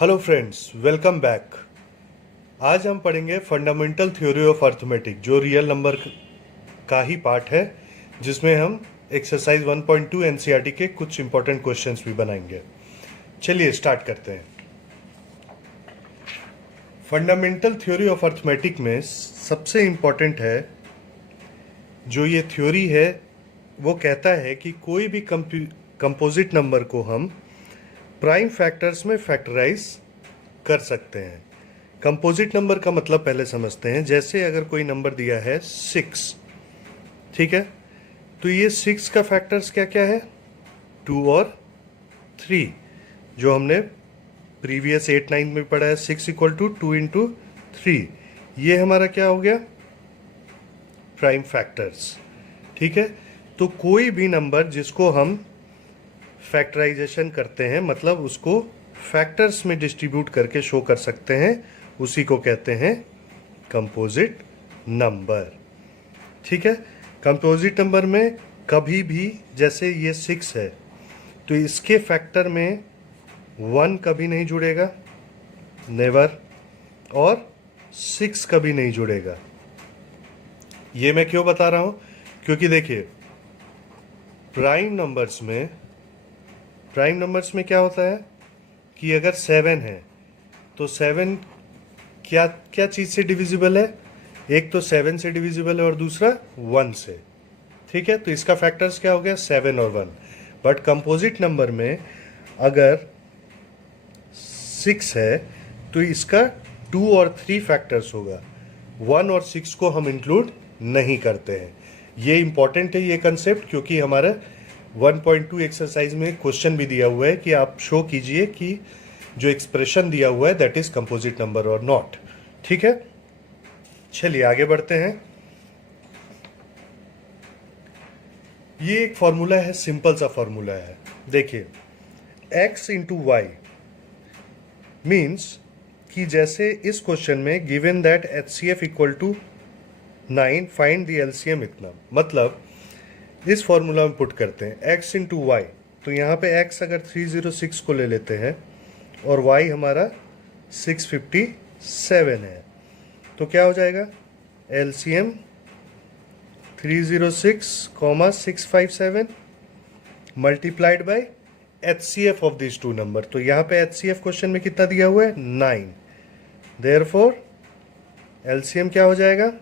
Hello friends, welcome back. आज हम पढ़ेंगे फंडामेंटल थ्योरी ऑफ अर्थमेटिक, जो रियल नंबर का ही पार्ट है, जिसमें हम एक्सरसाइज 1.2 एनसीईआरटी के कुछ इंपॉर्टेंट क्वेश्चंस भी बनाएंगे। चलिए स्टार्ट करते हैं। फंडामेंटल थ्योरी ऑफ अर्थमेटिक में सबसे इम्पॉर्टेंट है जो ये थ्योरी है, वो कहता है कि कोई भी कंपोजिट नंबर को हम प्राइम फैक्टर्स में फैक्टराइज कर सकते हैं। कंपोजिट नंबर का मतलब पहले समझते हैं। जैसे अगर कोई नंबर दिया है 6, ठीक है, तो ये 6 का फैक्टर्स क्या क्या है? 2 और 3, जो हमने प्रीवियस 8-9 में पढ़ा है। 6 इक्वल टू 2 इंटू 3, ये हमारा क्या हो गया? Prime factors. ठीक है, तो कोई भी नंबर जिसको हम फैक्टराइजेशन करते हैं, मतलब उसको फैक्टर्स में डिस्ट्रीब्यूट करके शो कर सकते हैं, उसी को कहते हैं कंपोजिट नंबर। ठीक है, कंपोजिट नंबर में कभी भी, जैसे ये 6 है तो इसके फैक्टर में 1 कभी नहीं जुड़ेगा, नेवर, और 6 कभी नहीं जुड़ेगा। ये मैं क्यों बता रहा हूं? क्योंकि देखिए, प्राइम नंबर्स में क्या होता है कि अगर 7 है तो 7 क्या क्या चीज़ से डिविजिबल है? एक तो 7 से डिविजिबल है और दूसरा 1 से। ठीक है, तो इसका फैक्टर्स क्या हो गया? 7 और 1। बट कंपोजिट नंबर में अगर 6 है तो इसका 2 और 3 फैक्टर्स होगा। 1 और 6 को हम इंक्लूड नहीं करते हैं। ये इंपॉर्टेंट है ये कंसेप्ट, क्योंकि हमारा 1.2 एक्सरसाइज में क्वेश्चन भी दिया हुआ है कि आप शो कीजिए कि जो एक्सप्रेशन दिया हुआ है दैट इज कंपोजिट नंबर और नॉट। ठीक है, चलिए आगे बढ़ते हैं। ये एक फॉर्मूला है, सिंपल सा फॉर्मूला है। देखिए, x इंटू वाई मीन्स कि जैसे इस क्वेश्चन में given that HCF equal to 9, find the LCM इतना, मतलब इस फॉर्मूला में पुट करते हैं x इंटू वाई। तो यहाँ पे x अगर 306 को ले लेते हैं और y हमारा 657 है, तो क्या हो जाएगा? LCM 306,657 multiplied by HCF of this two number. तो यहाँ पे HCF क्वेश्चन में कितना दिया हुआ है? 9। देयरफॉर LCM क्या हो जाएगा?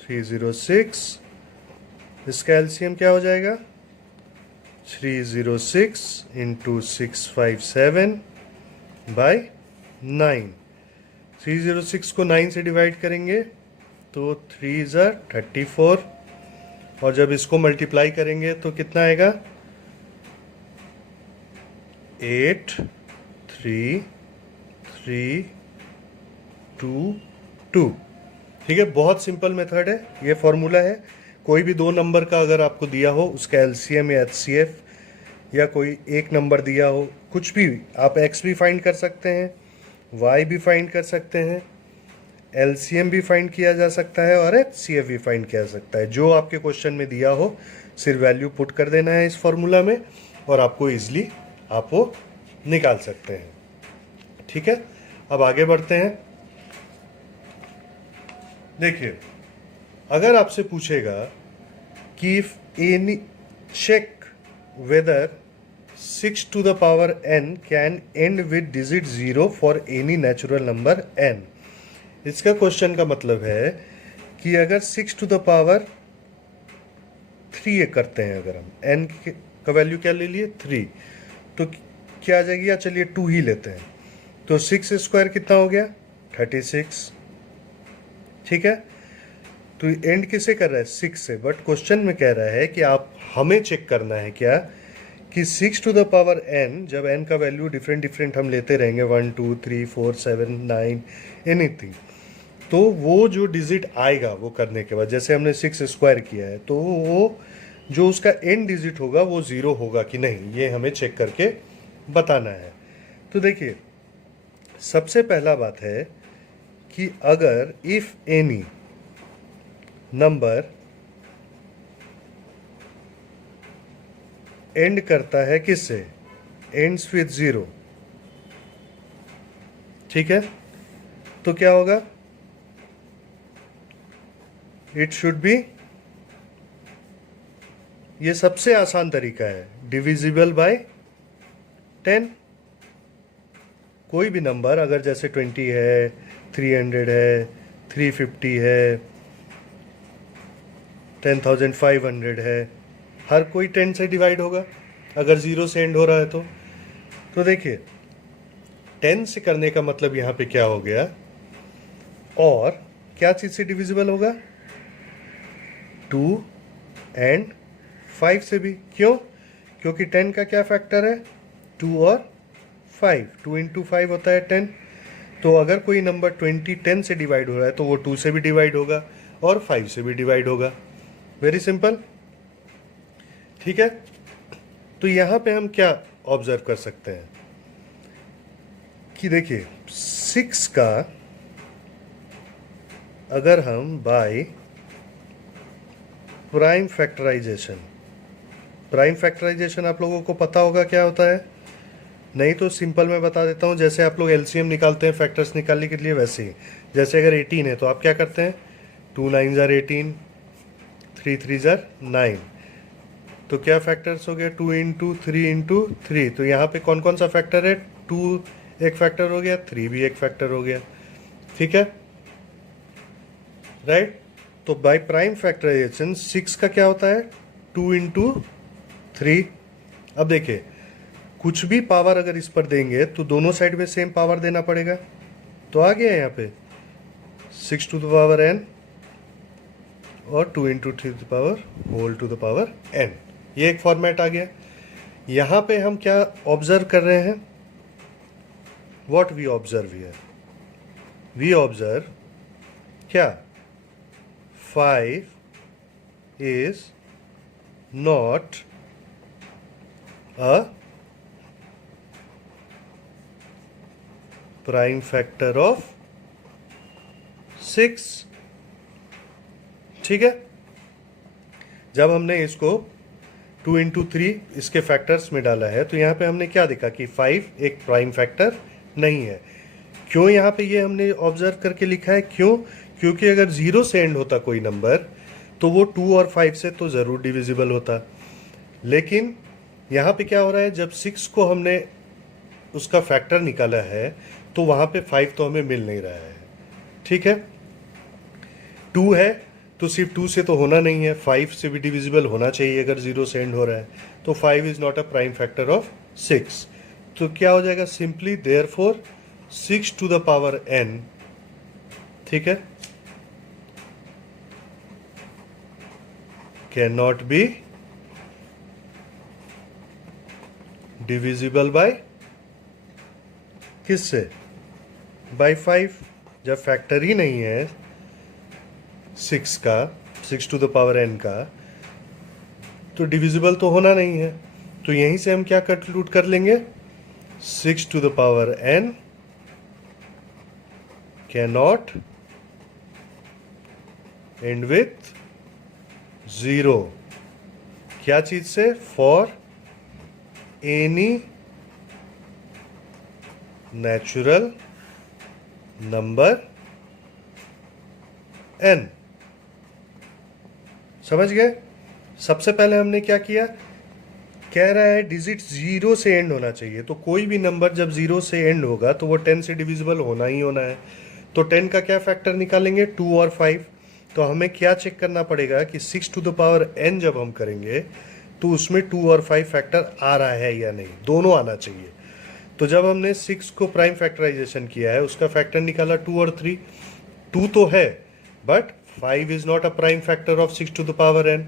306, इसका LCM क्या हो जाएगा? 306 इंटू 657 बाय 9। 306 को 9 से डिवाइड करेंगे तो 3 ज़ा 34, और जब इसको मल्टीप्लाई करेंगे तो कितना आएगा? 8 3 3 2 2। ठीक है, बहुत सिंपल मेथड है, ये फॉर्मूला है। कोई भी दो नंबर का अगर आपको दिया हो, उसका LCM या HCF, या कोई एक नंबर दिया हो, कुछ भी, आप x भी फाइंड कर सकते हैं, y भी फाइंड कर सकते हैं, LCM भी फाइंड किया जा सकता है और HCF भी फाइंड किया जा सकता है। जो आपके क्वेश्चन में दिया हो सिर्फ वैल्यू पुट कर देना है इस फॉर्मूला में और आपको इजीली आप वो निकाल सकते हैं। ठीक है, अब आगे बढ़ते हैं। देखिए, अगर आपसे पूछेगा कि if any check whether 6 to the power n can end with digit 0 for any natural number n, इसका क्वेश्चन का मतलब है कि अगर 6 to the power 3 करते हैं, अगर हम n का वैल्यू क्या ले लिए? 3, तो क्या आ जाएगी? या चलिए 2 ही लेते हैं, तो 6 स्क्वायर कितना हो गया? 36। ठीक है, तो एंड किसे कर रहा है? 6 से। बट क्वेश्चन में कह रहा है कि आप हमें चेक करना है क्या कि 6 to the power n, जब n का वैल्यू डिफरेंट हम लेते रहेंगे, 1 2 3 4 7 9 एनीथिंग, तो वो जो डिजिट आएगा वो करने के बाद, जैसे हमने 6 स्क्वायर किया है, तो वो जो उसका एंड डिजिट होगा वो 0 होगा कि नहीं, ये हमें चेक करके बताना है। तो देखिए, सबसे पहला बात है कि अगर इफ एनी नंबर एंड करता है किससे? एंड्स विथ 0, ठीक है, तो क्या होगा, इट शुड बी, ये सबसे आसान तरीका है, डिविजिबल बाय 10। कोई भी नंबर अगर जैसे 20 है, 300 है, 350 है, 10,500 है, हर कोई 10 से डिवाइड होगा अगर 0 से एंड हो रहा है तो देखिए 10 से करने का मतलब यहाँ पे क्या हो गया, और क्या चीज़ से डिविजिबल होगा, 2 एंड 5 से भी। क्यों, क्योंकि 10 का क्या फैक्टर है, 2 और 5, 2 इंटू 5 होता है 10। तो अगर कोई नंबर 10 से डिवाइड हो रहा है तो वो 2 से भी डिवाइड होगा और 5 से भी डिवाइड होगा। वेरी सिंपल, ठीक है। तो यहाँ पे हम क्या ऑब्जर्व कर सकते हैं कि देखिए 6 का अगर हम बाय प्राइम फैक्टराइजेशन आप लोगों को पता होगा क्या होता है, नहीं तो सिंपल मैं बता देता हूँ। जैसे आप लोग एलसीएम निकालते हैं फैक्टर्स निकालने के लिए, वैसे ही जैसे अगर 18 है तो आप क्या करते हैं, 2 9 जार 18, 3 3 जार 9, तो क्या फैक्टर्स हो गए, 2 इंटू 3 इंटू 3। तो यहाँ पे कौन कौन सा फैक्टर है, 2 एक फैक्टर हो गया, 3 भी एक फैक्टर हो गया, ठीक है, राइट। तो बाय प्राइम फैक्टराइजेशन 6 का क्या होता है, 2 इंटू 3। अब देखिए कुछ भी पावर अगर इस पर देंगे तो दोनों साइड में सेम पावर देना पड़ेगा, तो आ गया यहाँ पे 6 टू द पावर n और 2 into 3 to the power whole to the power n, ये एक फॉर्मेट आ गया। यहाँ पे हम क्या ऑब्जर्व कर रहे हैं, what we observe here, we observe क्या, 5 is not a prime factor of 6, ठीक है। जब हमने इसको 2 इंटू 3 इसके फैक्टर्स में डाला है तो यहाँ पे हमने क्या देखा कि 5 एक प्राइम फैक्टर नहीं है। क्यों यहाँ पे ये हमने ऑब्जर्व करके लिखा है, क्यों, क्योंकि अगर 0 से एंड होता कोई नंबर तो वो 2 और 5 से तो ज़रूर डिविजिबल होता, लेकिन यहाँ पे क्या हो रहा है, जब 6 को हमने उसका फैक्टर निकाला है तो वहाँ पे 5 तो हमें मिल नहीं रहा है, ठीक है। 2 है तो सिर्फ 2 से तो होना नहीं है, 5 से भी डिविजिबल होना चाहिए अगर 0 से एंड हो रहा है, तो 5 is not a prime factor of 6। तो क्या हो जाएगा, simply therefore 6 to the power n, ठीक है, can not be divisible by किससे, बाय 5। जब फैक्टर ही नहीं है 6 का, 6 टू द पावर n का, तो डिविजिबल तो होना नहीं है। तो यहीं से हम क्या कंक्लूड कर लेंगे, 6 to the power n can not end with 0। क्या चीज से, for any natural number n। समझ गए। सबसे पहले हमने क्या किया, कह रहा है डिजिट 0 से एंड होना चाहिए, तो कोई भी नंबर जब 0 से एंड होगा तो वो 10 से डिविजिबल होना ही होना है। तो 10 का क्या फैक्टर निकालेंगे, 2 और 5। तो हमें क्या चेक करना पड़ेगा कि 6 टू द पावर n जब हम करेंगे तो उसमें 2 और 5 फैक्टर आ रहा है या नहीं, दोनों आना चाहिए। तो जब हमने 6 को प्राइम फैक्टराइजेशन किया है उसका फैक्टर निकाला 2 और 3, 2 तो है but 5 is not a prime factor of 6 to the power n,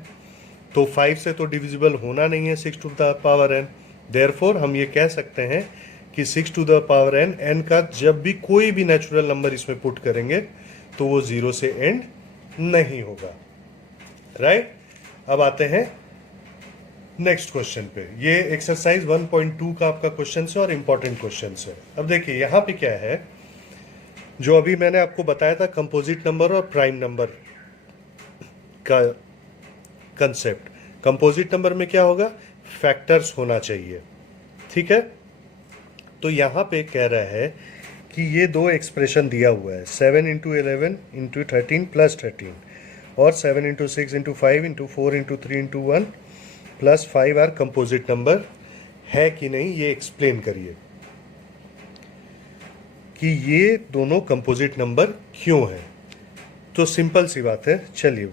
तो 5 से तो डिविजिबल होना नहीं है 6 to the power n। Therefore हम ये कह सकते हैं कि 6 to the power n, n का जब भी कोई भी नेचुरल नंबर इसमें पुट करेंगे तो वो 0 से एंड नहीं होगा, राइट। अब आते हैं नेक्स्ट क्वेश्चन पे। ये एक्सरसाइज 1.2 का आपका क्वेश्चन है और इंपॉर्टेंट क्वेश्चन है। अब देखिए यहाँ पे क्या है, जो अभी मैंने आपको बताया था कंपोजिट नंबर और प्राइम नंबर का कंसेप्ट। कंपोजिट नंबर में क्या होगा, फैक्टर्स होना चाहिए, ठीक है। तो यहाँ पे कह रहा है कि ये दो एक्सप्रेशन दिया हुआ है 7 इंटू 11 इंटू 13 प्लस 13 और 7 into 6 into 5 into 4 into 3 into 1 plus 5 are composite number है कि नहीं, ये एक्सप्लेन करिए कि ये दोनों कंपोजिट नंबर क्यों हैं। तो सिंपल सी बात है, चलिए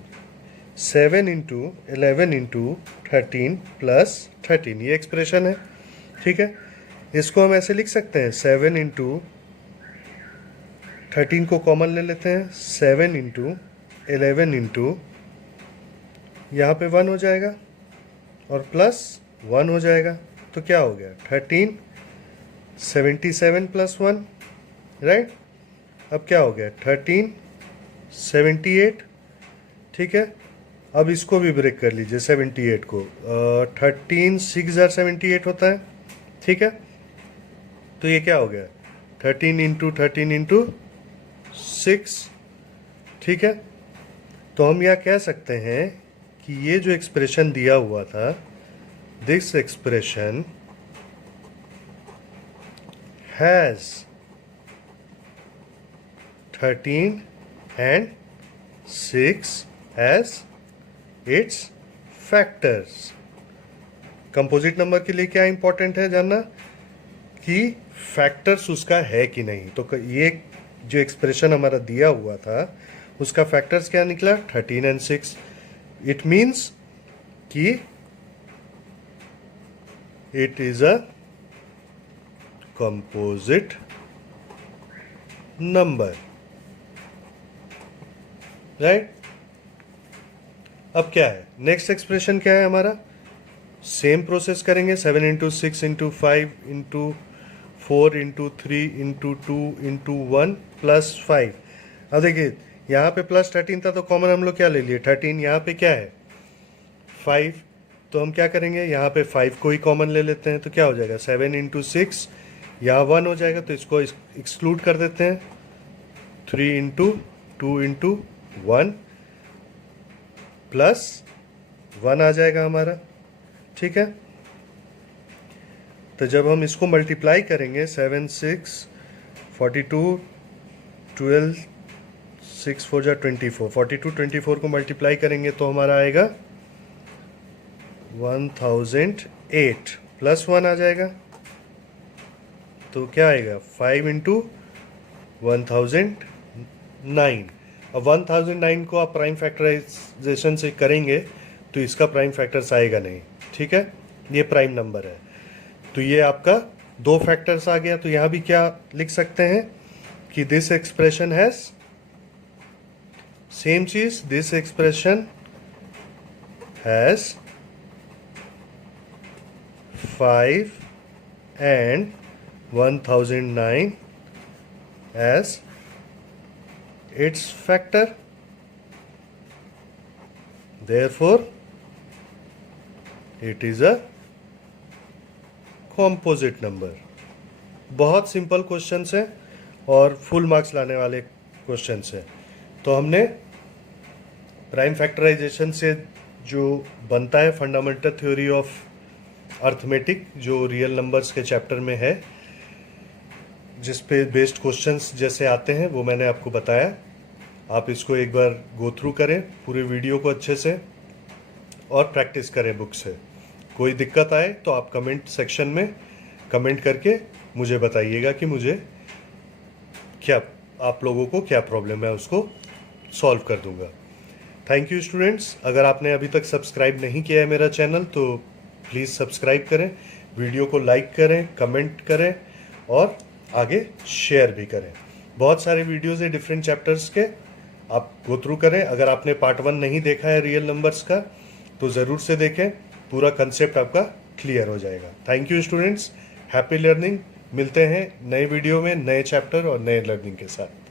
7 इंटू 11 इंटू 13 प्लस 13 ये एक्सप्रेशन है, ठीक है। इसको हम ऐसे लिख सकते हैं 7 इंटू 13 को कॉमन ले लेते हैं, 7 इंटू 11 इंटू यहाँ पे 1 हो जाएगा और प्लस 1 हो जाएगा, तो क्या हो गया 13 77 प्लस 1, राइट। अब क्या हो गया 13 78, ठीक है। अब इसको भी ब्रेक कर लीजिए 78 को, 13 6 78 होता है, ठीक है। तो ये क्या हो गया 13 इंटू 13 इंटू 6, ठीक है। तो हम यह कह सकते हैं कि ये जो एक्सप्रेशन दिया हुआ था, this expression has 13 and 6 as its factors। Composite number के लिए क्या इंपॉर्टेंट है जानना कि फैक्टर्स उसका है कि नहीं। तो ये जो एक्सप्रेशन हमारा दिया हुआ था उसका फैक्टर्स क्या निकला 13 and 6। इट मीन्स कि it is a composite number, right. अब क्या है नेक्स्ट एक्सप्रेशन, क्या है हमारा, सेम प्रोसेस करेंगे 7 into 6 into 5 into 4 into 3 into 2 into 1 plus 5। अब देखिए यहाँ पे प्लस 13 था तो कॉमन हम लोग क्या ले लिए 13, यहाँ पे क्या है 5, तो हम क्या करेंगे यहाँ पे 5 को ही कॉमन ले लेते हैं, तो क्या हो जाएगा 7 इंटू 6, यहाँ 1 हो जाएगा तो इसको एक्सक्लूड कर देते हैं, 3 इंटू 2 इंटू 1 प्लस 1 आ जाएगा हमारा, ठीक है। तो जब हम इसको मल्टीप्लाई करेंगे 7 6 42 12 6 4 जा 24, 42 24 को मल्टीप्लाई करेंगे तो हमारा आएगा 1008 प्लस 1 आ जाएगा, तो क्या आएगा 5 इंटू 1009। अब 1009 को आप प्राइम फैक्टराइजेशन से करेंगे तो इसका प्राइम फैक्टर्स आएगा नहीं, ठीक है। ये प्राइम नंबर है तो ये आपका दो फैक्टर्स आ गया। तो यहाँ भी क्या लिख सकते हैं कि दिस एक्सप्रेशन हैज, सेम चीज, this expression has 5 and 1009 as its factor, therefore it is a composite number। बहुत सिंपल क्वेश्चंस है और फुल मार्क्स लाने वाले क्वेश्चंस है। तो हमने प्राइम फैक्टराइजेशन से जो बनता है फंडामेंटल थ्योरी ऑफ अर्थमेटिक, जो रियल नंबर्स के चैप्टर में है, जिस पे बेस्ड क्वेश्चंस जैसे आते हैं वो मैंने आपको बताया। आप इसको एक बार गो थ्रू करें पूरे वीडियो को अच्छे से और प्रैक्टिस करें बुक से। कोई दिक्कत आए तो आप कमेंट सेक्शन में कमेंट करके मुझे बताइएगा कि मुझे क्या, आप लोगों को क्या प्रॉब्लम है, उसको सॉल्व कर दूंगा। Thank you students. अगर आपने अभी तक सब्सक्राइब नहीं किया है मेरा चैनल तो प्लीज़ सब्सक्राइब करें, वीडियो को लाइक करें, कमेंट करें और आगे शेयर भी करें। बहुत सारे वीडियोज़ है डिफरेंट चैप्टर्स के, आप गो थ्रू करें। अगर आपने पार्ट 1 नहीं देखा है रियल नंबर्स का तो ज़रूर से देखें, पूरा कंसेप्ट आपका क्लियर हो जाएगा। Thank you students, happy learning. मिलते हैं नए वीडियो में नए चैप्टर और नए लर्निंग के साथ।